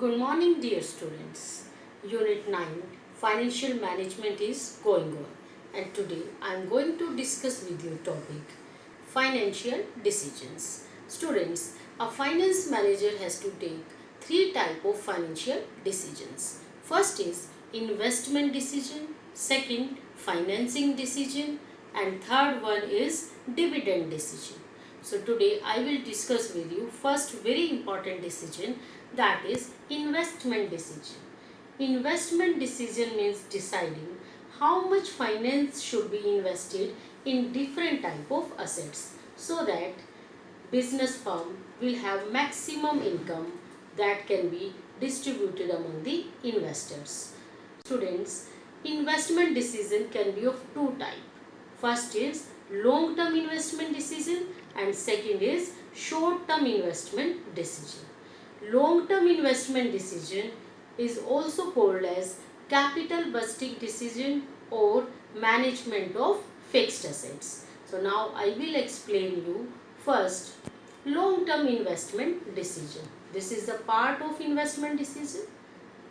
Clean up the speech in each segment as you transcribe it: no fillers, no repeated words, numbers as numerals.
Good morning, dear students. Unit 9 Financial Management is going on, and today I am going to discuss with you topic financial decisions. Students, a finance manager has to take three type of financial decisions. First is investment decision, second financing decision, and third one is dividend decision. So today I will discuss with you first very important decision, that is investment decision. Investment decision means deciding how much finance should be invested in different type of assets so that business firm will have maximum income that can be distributed among the investors. Students, investment decision can be of two types. First is long term investment decision and second is short term investment decision. Long term investment decision is also called as capital budgeting decision or management of fixed assets. So now I will explain you first long term investment decision. This is the part of investment decision.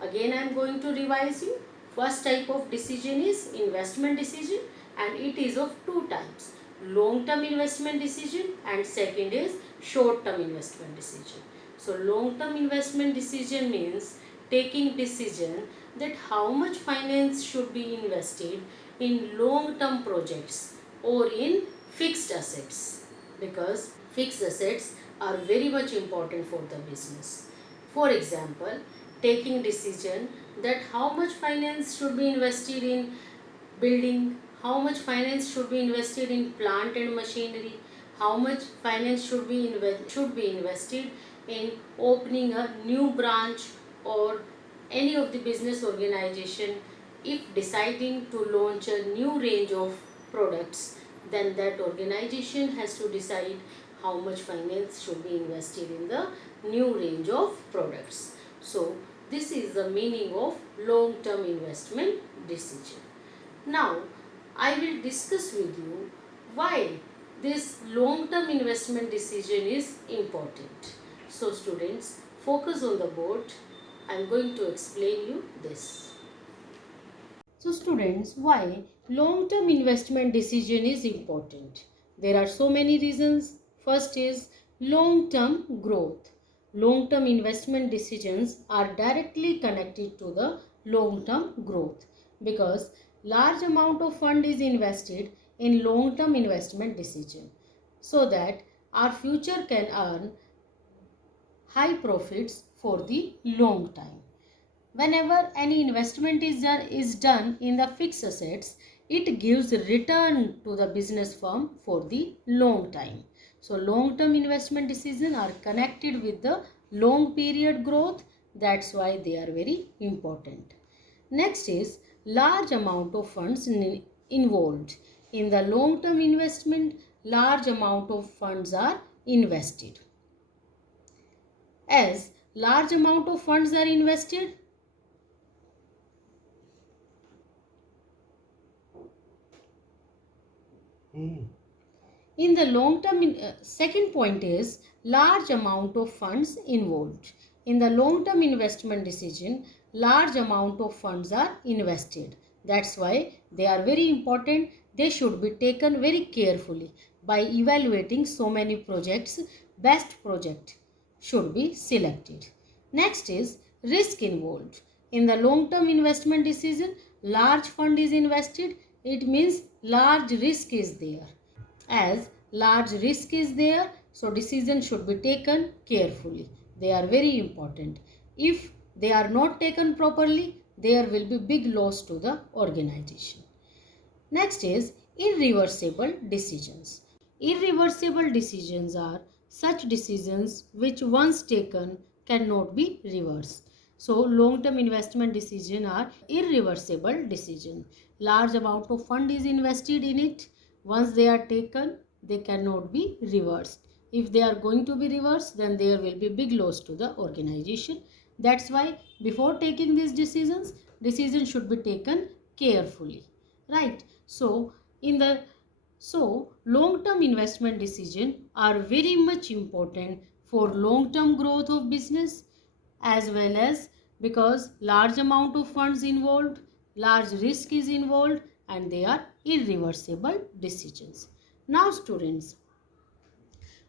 Again I am going to revise you. First type of decision is investment decision and it is of two types, long term investment decision and second is short term investment decision. So long term investment decision means taking decision that how much finance should be invested in long term projects or in fixed assets, because fixed assets are very much important for the business. For example, taking decision that how much finance should be invested in building, how much finance should be invested in plant and machinery, how much finance should be invested in opening a new branch or any of the business organization. If deciding to launch a new range of products, then that organization has to decide how much finance should be invested in the new range of products. So this is the meaning of long term investment decision. Now I will discuss with you why this long term investment decision is important. So students, focus on the board. I am going to explain you this. So students, why long term investment decision is important? There are so many reasons. First is long term growth. Long term investment decisions are directly connected to the long term growth because large amount of fund is invested in long term investment decision so that our future can earn high profits for the long time. Whenever any investment is done in the fixed assets, it gives return to the business firm for the long time. So long term investment decisions are connected with the long period growth. That's why they are very important. Next is large amount of funds involved. In the long term investment, large amount of funds are invested. As large amount of funds are invested, in the long term, second point is large amount of funds involved. In the long term investment decision, large amount of funds are invested. That's why they are very important. They should be taken very carefully. By evaluating so many projects, best project should be selected. Next is risk involved. In the long term investment decision, large fund is invested. It means large risk is there. As large risk is there, so decision should be taken carefully. They are very important. If they are not taken properly, there will be big loss to the organization. Next is irreversible decisions. Irreversible decisions are such decisions which once taken cannot be reversed. So long term investment decisions are irreversible decision. Large amount of fund is invested in it. Once they are taken, they cannot be reversed. If they are going to be reversed, then there will be big loss to the organization. That's why before taking these decisions, decisions should be taken carefully. Right? So in the long term investment decisions are very much important for long term growth of business as well as because large amount of funds involved, large risk is involved, and they are irreversible decisions. Now students,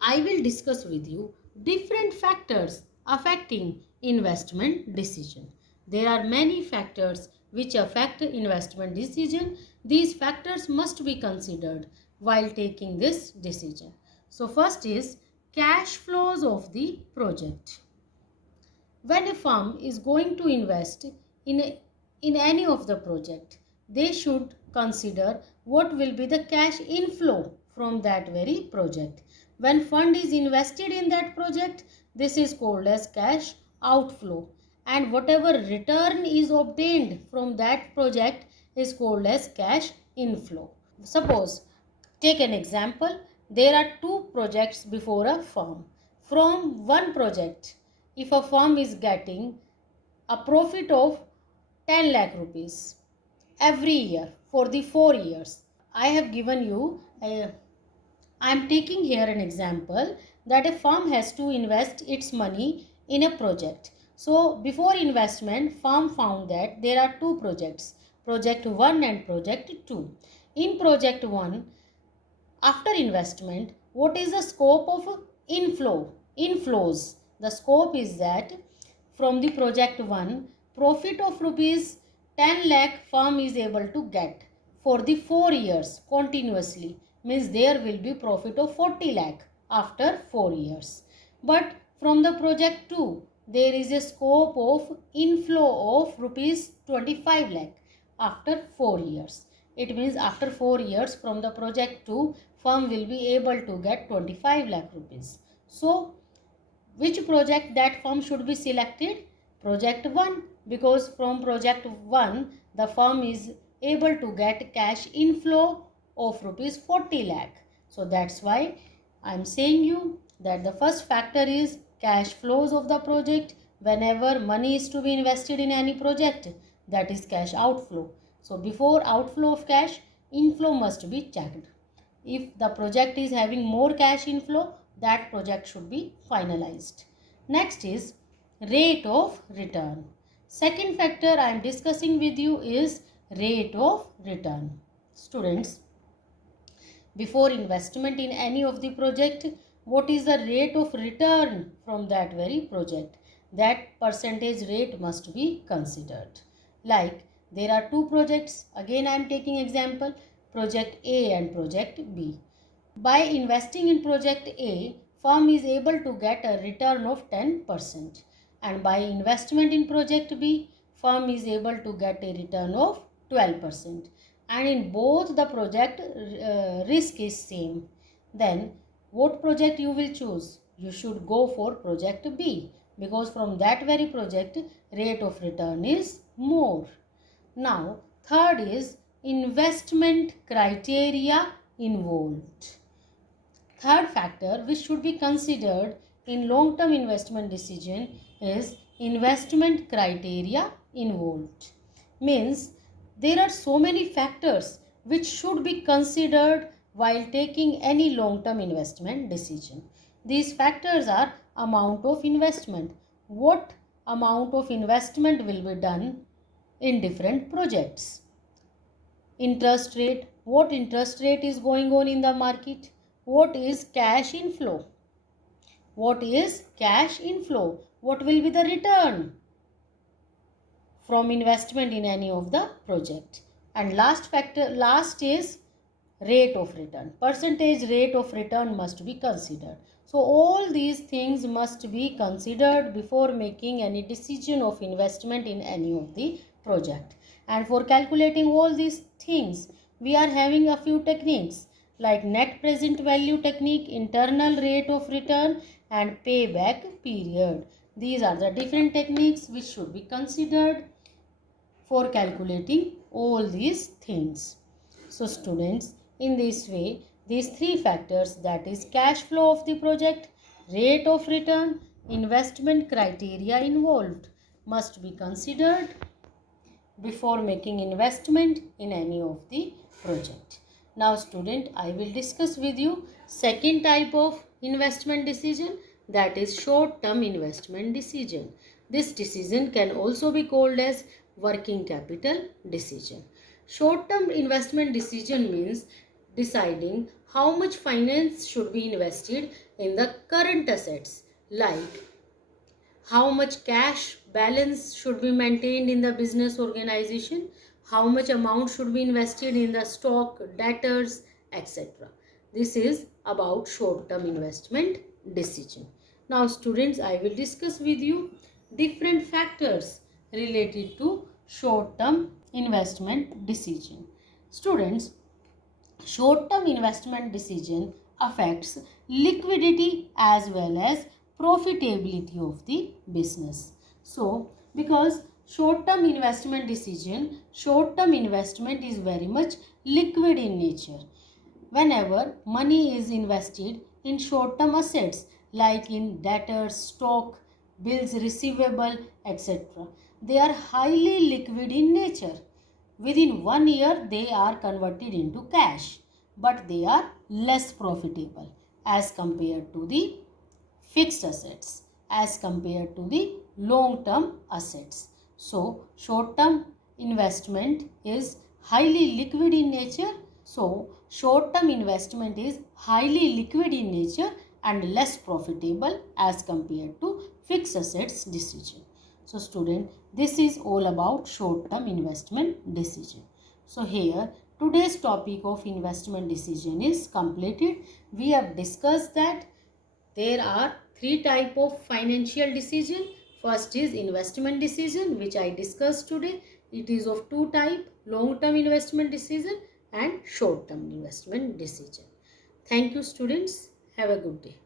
I will discuss with you different factors affecting investment decision. There are many factors which affect investment decision. These factors must be considered while taking this decision. So first is cash flows of the project. When a firm is going to invest in any of the project, they should consider what will be the cash inflow from that very project. When fund is invested in that project, this is called as cash outflow, and whatever return is obtained from that project is called as cash inflow. Suppose, take an example, there are two projects before a firm. From one project, if a firm is getting a profit of 10 lakh rupees every year for the 4 years, I have given you I am taking here an example that a firm has to invest its money in a project. So before investment, firm found that there are two projects, project 1 and project 2. In project 1, after investment, what is the scope of inflows? The scope is that from the project 1, profit of rupees 10 lakh firm is able to get for the 4 years continuously, means there will be profit of 40 lakh after 4 years. But from the project 2, there is a scope of inflow of rupees 25 lakh after 4 years. It means after 4 years from the project 2, firm will be able to get 25 lakh rupees. So which project that firm should be selected? Project 1, because from project 1 the firm is able to get cash inflow of rupees 40 lakh. So that's why I am saying you that the first factor is cash flows of the project. Whenever money is to be invested in any project, that is cash outflow. So before outflow of cash, inflow must be checked. If the project is having more cash inflow, that project should be finalized. Next is rate of return. Second factor I am discussing with you is rate of return. Students, before investment in any of the project, what is the rate of return from that very project? That percentage rate must be considered. Like there are two projects, again I am taking example, project A and project B. By investing in project A, firm is able to get a return of 10%, and by investment in project B, firm is able to get a return of 12%, and in both the project risk is same. Then what project you will choose? You should go for project B, because from that very project rate of return is more. Now third is investment criteria involved. Third factor which should be considered in long-term investment decision is investment criteria involved. Means there are so many factors which should be considered while taking any long-term investment decision. These factors are amount of investment. What amount of investment will be done in different projects? Interest rate, what interest rate is going on in the market? What is cash inflow? What is cash inflow? What will be the return from investment in any of the project? And last is rate of return. Percentage rate of return must be considered. So all these things must be considered before making any decision of investment in any of the project. And for calculating all these things, we are having a few techniques like net present value technique, internal rate of return, and payback period. These are the different techniques which should be considered for calculating all these things. So students, in this way, these three factors, that is cash flow of the project, rate of return, investment criteria involved, must be considered before making investment in any of the project. Now student, I will discuss with you second type of investment decision, that is short term investment decision. This decision can also be called as working capital decision. Short-term investment decision means deciding how much finance should be invested in the current assets, like how much cash balance should be maintained in the business organization, how much amount should be invested in the stock, debtors, etc. This is about short-term investment decision. Now students, I will discuss with you different factors related to short-term investment decision. Students, short-term investment decision affects liquidity as well as profitability of the business. So, because short-term investment is very much liquid in nature. Whenever money is invested in short-term assets like in debtors, stock, bills receivable, etc., they are highly liquid in nature. Within 1 year, they are converted into cash, but they are less profitable as compared to the fixed assets, as compared to the long-term assets. So, short-term investment is highly liquid in nature. So, short-term investment is highly liquid in nature and less profitable as compared to fixed assets decision. So student, this is all about short-term investment decision. So here today's topic of investment decision is completed. We have discussed that there are three types of financial decision. First is investment decision, which I discussed today. It is of two types, long-term investment decision and short-term investment decision. Thank you students. Have a good day.